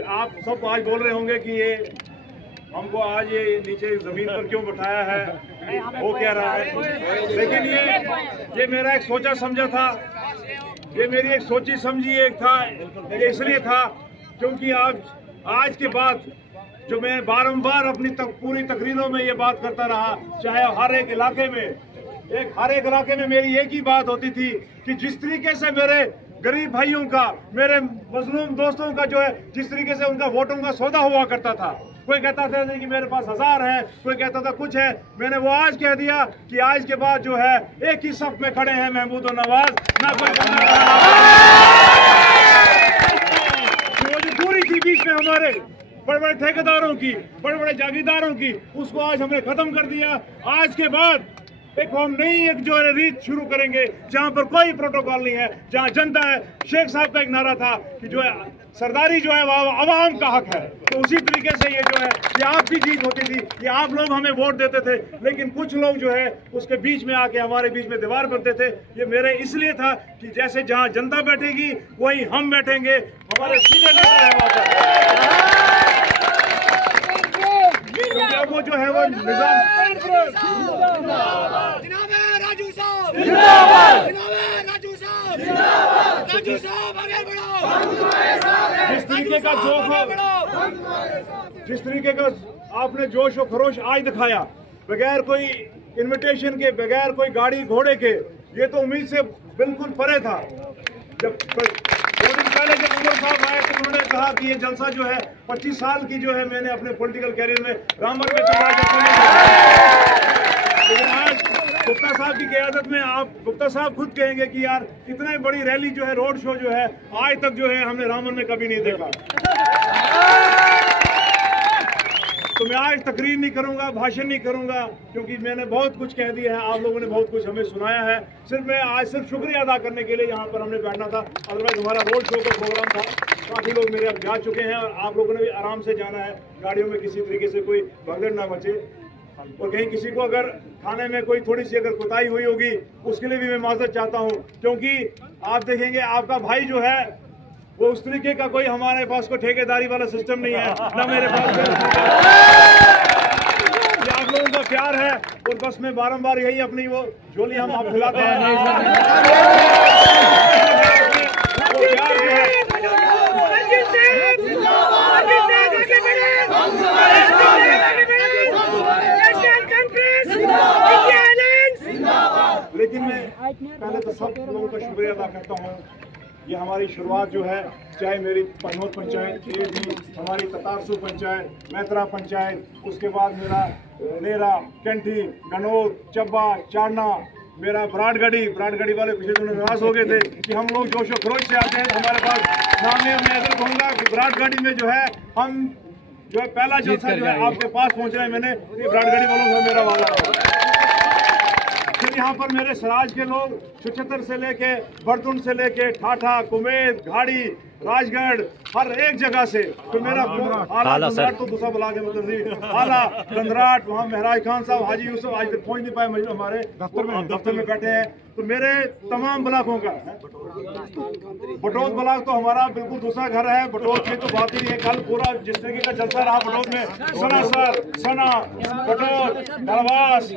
कि आप सब आज बोल रहे होंगे कि ये हमको आज ये नीचे जमीन पर क्यों बैठाया है, वो क्या रहा है। लेकिन ये मेरा एक सोचा समझा था, ये मेरी एक सोची समझी एक था, ये इसलिए था क्योंकि आज के बाद जो मैं बारंबार अपनी पूरी तकरीरों में ये बात करता रहा, चाहे हर एक इलाके में मेरी एक ही बात होती थी कि जिस तरीके से मेरे गरीब भाइयों का, मेरे मजलूम दोस्तों का जो है, जिस तरीके से उनका वोटों का सौदा हुआ करता था, कोई कहता था कि मेरे पास 1000 है, कोई कहता था कुछ है, मैंने वो आज कह दिया कि आज के बाद जो है एक ही सफ में खड़े हैं महमूद और नवाज, ना कोई जो दूरी थी बीच में हमारे बड़े बड़े ठेकेदारों की, बड़े बड़े जागीरदारों की, उसको आज हमने खत्म कर दिया। आज के बाद एक हम नई एक जो है रीत शुरू करेंगे जहां पर कोई प्रोटोकॉल नहीं है, जहां जनता है। शेख साहब का एक नारा था कि जो है सरदारी जो है वो अवाम का हक है, तो उसी तरीके से ये जो है ये आपकी जीत होती थी, ये आप लोग हमें वोट देते थे, लेकिन कुछ लोग जो है उसके बीच में आके हमारे बीच में दीवार बनते थे। ये मेरे इसलिए था कि जैसे जहां जनता बैठेगी वहीं हम बैठेंगे, हमारे सीधे क्योंकि वो जो है वो निजाम जिस तरीके का आपने जोश और खरोश आज दिखाया, बगैर कोई इनविटेशन के, बगैर कोई गाड़ी घोड़े के, ये तो उम्मीद से बिल्कुल परे था। जब 2 दिन पहले जब उमर साहब आए तो उन्होंने कहा कि ये जलसा जो है 25 साल की जो है मैंने अपने पॉलिटिकल कैरियर में रामबन में चला। लेकिन आज गुप्ता साहब की क़यादत में गुप्ता साहब खुद कहेंगे कि यार इतनी बड़ी रैली जो है, रोड शो जो है, आज तक जो है हमने रामबन में कभी नहीं देखा। तो मैं आज तकरीर नहीं करूंगा, भाषण नहीं करूंगा, क्योंकि मैंने बहुत कुछ कह दिया है, आप लोगों ने बहुत कुछ हमें सुनाया है। मैं आज सिर्फ शुक्रिया अदा करने के लिए यहाँ पर हमने बैठना था। अदरवाइज हमारा रोड शो का प्रोग्राम था, काफ़ी लोग मेरे अब जा चुके हैं और आप लोगों ने भी आराम से जाना है, गाड़ियों में किसी तरीके से कोई भगदड़ ना बचे। और कहीं किसी को अगर खाने में कोई थोड़ी सी अगर कोताही हुई होगी उसके लिए भी मैं माजरत चाहता हूँ, क्योंकि आप देखेंगे आपका भाई जो है वो उस तरीके का कोई हमारे पास कोई ठेकेदारी वाला सिस्टम नहीं है, ना मेरे पास ये आप लोगों का प्यार है। और बस मैं बारंबार यही अपनी वो झोली हम आप खिलाते हैं, लेकिन मैं पहले तो सब लोगों का शुक्रिया अदा करता हूँ। ये हमारी शुरुआत जो है, चाहे मेरी पनोत पंचायत, ये भी हमारी ततारसू पंचायत, मैत्रा पंचायत, उसके बाद मेरा नेरा, कैंठी, गनौर, चब्बा, चारना, मेरा ब्राडगढ़ी वाले पिछले दिनों नाराज हो गए थे कि हम लोग जोशो खरोश से आते हैं, तो हमारे पास नाम में मैं ऐसा कहूँगा कि ब्राडगढ़ी में जो है हम जो है पहला जलसा जो है आपके पास पहुँच रहे हैं। मैंने ब्राडगढ़ी वालों का मेरा वादा है। फिर यहाँ पर मेरे सराज के लोग छुछतर से लेके बरतुन से लेके ठाठा, कुमेद, घाड़ी, राजगढ़, हर एक जगह से, तो मेरा आला तो दूसरा बुला के मतलब आला गंदराट, वहाँ महराज खान साहब, हाजी यूसुफ आज तक पहुँच नहीं पाए, हमारे दफ्तर में बैठे हैं। तो मेरे तमाम ब्लॉकों का, बटोत ब्लॉक तो हमारा बिल्कुल दूसरा घर है, बटोत की तो बात ही नहीं है। कल पूरा जिस तरीके का जलसा रहा बटोत में, सनासर, सना, बटोत, नवास,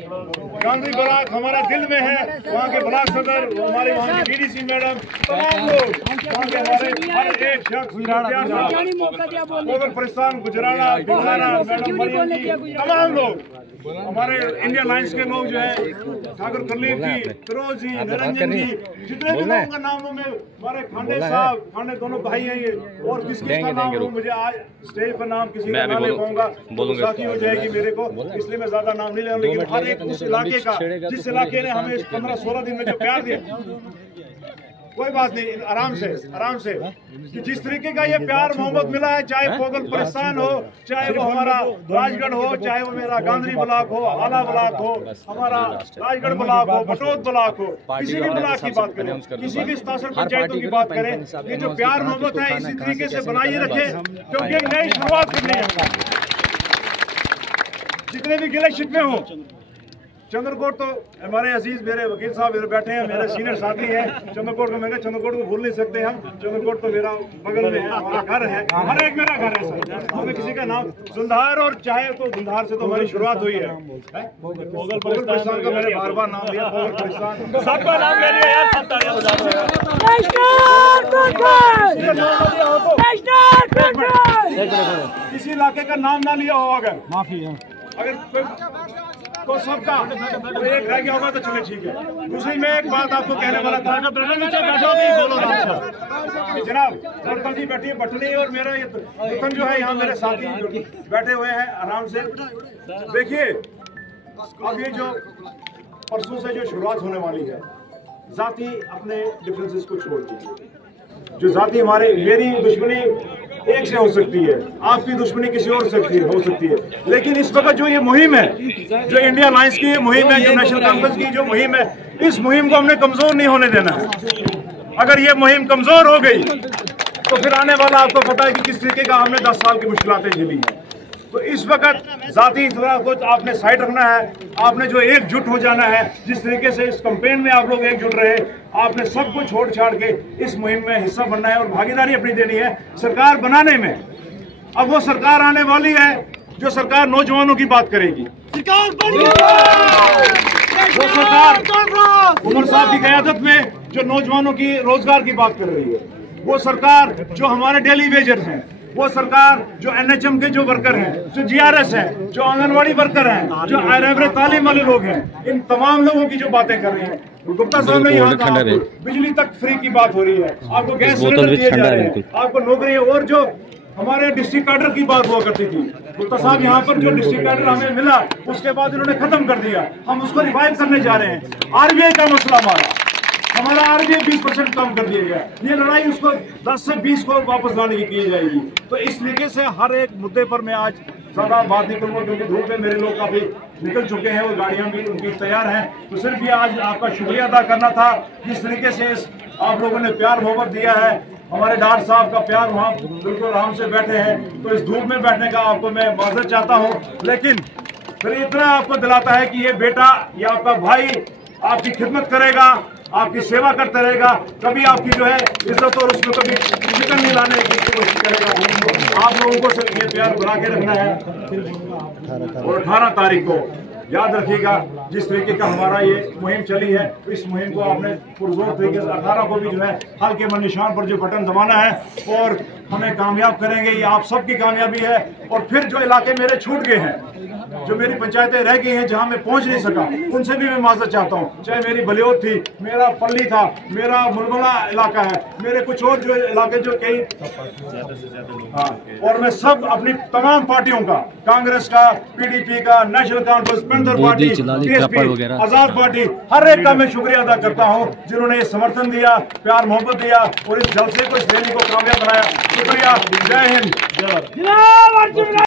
गांधी ब्लॉक हमारे दिल में है। वहाँ के ब्लॉक सदर, हमारे वहाँ की बीडीसी मैडम, तमाम लोग वहाँ के हमारे हर एक शख्स, परिस्तान, गुजराना, बिहारा, मैडम मरियम जी, तमाम लोग हमारे इंडिया लाइन्स के लोग जो है, ठाकुर कलीम जी, फिरोज जी, निरंजन जी, जितने भी लोगों का नाम में, हमारे खांडे साहब, खांडे दोनों भाई हैं ये, और किस किस का नाम लूं, मुझे आज स्टेज पर नाम किसी का ना ले पाऊंगा, साथी हो जाएगी मेरे को, इसलिए मैं ज्यादा नाम नहीं ले रहा। लेकिन हर एक उस इलाके का, जिस इलाके ने हमें 15-16 दिन में जो प्यार दिया, कोई बात नहीं, आराम से कि जिस तरीके का ये प्यार मोहब्बत मिला है, चाहे पोगल परिस्तान हो, चाहे वो हमारा राजगढ़ हो, चाहे वो मेरा गांधी ब्लॉक हो, आला ब्लॉक हो, हमारा राजगढ़ ब्लॉक हो, बटोत ब्लॉक हो, किसी भी ब्लॉक की बात करें, किसी भी 67 पंचायतों की बात करें, ये जो प्यार मोहब्बत है इसी तरीके से बनाइए रखें, क्योंकि एक नई शुरुआत करनी है। जितने भी गिले शिकवे हो, चंद्रकोट तो हमारे अजीज मेरे वकील साहब मेरे बैठे हैं, मेरे सीनियर साथी हैं चंद्रकोट को। मैं चंद्रकोट को भूल नहीं सकते हम। चंद्रकोट तो मेरा बगल में है, हमारा घर है, हर एक मेरा घर है सर। हमें किसी का नाम धुंधार और चाहे तो धुंधार से तो हमारी शुरुआत हुई है। मोगल परिस्तान का मैंने बार बार नाम लिया, मोगल परिस्तान सबका नाम ले लिया यार। किसी इलाके का नाम ना लिया हो अगर माफी है, अगर तो सबका तो एक रह गया होगा तो चले ठीक है। दूसरी मैं एक बात आपको कहने वाला था, जनाब सरपंच जी बैठी है बटनी और मेरा ये दुल्हन जो है यहाँ मेरे साथी बैठे हुए हैं आराम से। देखिए अब ये जो परसों से जो शुरुआत होने वाली है, जाती अपने डिफरेंसेस को छोड़ दीजिए। जो जाती हमारे मेरी दुश्मनी एक से हो सकती है, आपकी दुश्मनी किसी और से हो सकती है, लेकिन इस वक्त जो ये मुहिम है, जो इंडिया अलायंस की ये मुहिम है, जो नेशनल कॉन्फ्रेंस की जो मुहिम है, इस मुहिम को हमने कमजोर नहीं होने देना है। अगर ये मुहिम कमजोर हो गई तो फिर आने वाला आपको पता है कि किस तरीके का हमने 10 साल की मुश्किलातें झेली हैं। तो इस वक्त जाती इतना कुछ आपने साइड रखना है, आपने जो एकजुट हो जाना है। जिस तरीके से इस कैंपेन में आप लोग एकजुट रहे, आपने सब कुछ छोड़ छाड़ के इस मुहिम में हिस्सा बनना है और भागीदारी अपनी देनी है सरकार बनाने में। अब वो सरकार आने वाली है जो सरकार नौजवानों की बात करेगी। वो सरकार उमर साहब की क़यादत में जो नौजवानों की रोजगार की बात कर रही है, वो सरकार जो हमारे डेली वेजर्स हैं, वो सरकार जो एनएचएम के जो वर्कर हैं, जो जीआरएस हैं, जो आंगनवाड़ी वर्कर हैं, जो रहबरे तालीम वाले लोग हैं, इन तमाम लोगों की जो बातें कर रही हैं। गुप्ता साहब ने यहाँ कहा बिजली तक फ्री की बात हो रही है, आपको गैस सिलेंडर दिए जा रहे हैं, आपको नौकरी, और जो हमारे डिस्ट्रिक्ट कैडर की बात हुआ करती थी, गुप्ता साहब यहाँ पर जो डिस्ट्रिक्ट कैडर हमें मिला उसके बाद इन्होंने खत्म कर दिया, हम उसको रिवाइव करने जा रहे हैं। आरबीआई का मसला हमारा आरबीआई 20% कम कर दिया गया, ये लड़ाई उसको 10 से 20 को वापस लाने की जाएगी। तो इस तरीके से हर एक मुद्दे पर मैं आज ज्यादा बात नहीं करूंगा क्योंकि धूप में मेरे लोग काफी निकल चुके हैं और गाड़ियां भी उनकी तैयार हैं। तो सिर्फ ये आज आपका शुक्रिया अदा करना था, जिस तरीके से आप लोगों ने प्यार मोहब्बत दिया है, हमारे डॉक्टर साहब का प्यार वहाँ बिल्कुल आराम से बैठे हैं। तो इस धूप में बैठने का आपको मैं माजरत चाहता हूँ, लेकिन फिर इतना आपको दिलाता है कि ये बेटा, ये आपका भाई आपकी खिदमत करेगा, आपकी सेवा करता रहेगा, कभी आपकी जो है इज्जत और उसमें कभी शिकन नहीं लाने की कोशिश करेगा। आप लोगों को सिर्फ ये प्यार बना के रखना है। और 18 तारीख को याद रखिएगा, जिस तरीके का हमारा ये मुहिम चली है, तो इस मुहिम को आपने पुरजोर तरीके से 18 को भी जो है हल्के मन निशान पर जो बटन दबाना है और हमें कामयाब करेंगे। ये आप सबकी कामयाबी है। और फिर जो इलाके मेरे छूट गए हैं, जो मेरी पंचायतें रह गई हैं जहां मैं पहुंच नहीं सका, उनसे भी मैं माजरत चाहता हूं। चाहे मेरी बलियोत थी, मेरा पल्ली था, मेरा मुलगुला इलाका है, मेरे कुछ और जो इलाके जो कई और मैं सब अपनी तमाम पार्टियों का, कांग्रेस का, पीडीपी का, National Conference, Panther Party, PSP, Azad party, हर एक का मैं शुक्रिया अदा करता हूं जिन्होंने ये समर्थन दिया, प्यार मोहब्बत दिया और इस जलसे को, इस रैली को कामयाब बनाया। शुक्रिया। जय हिंद।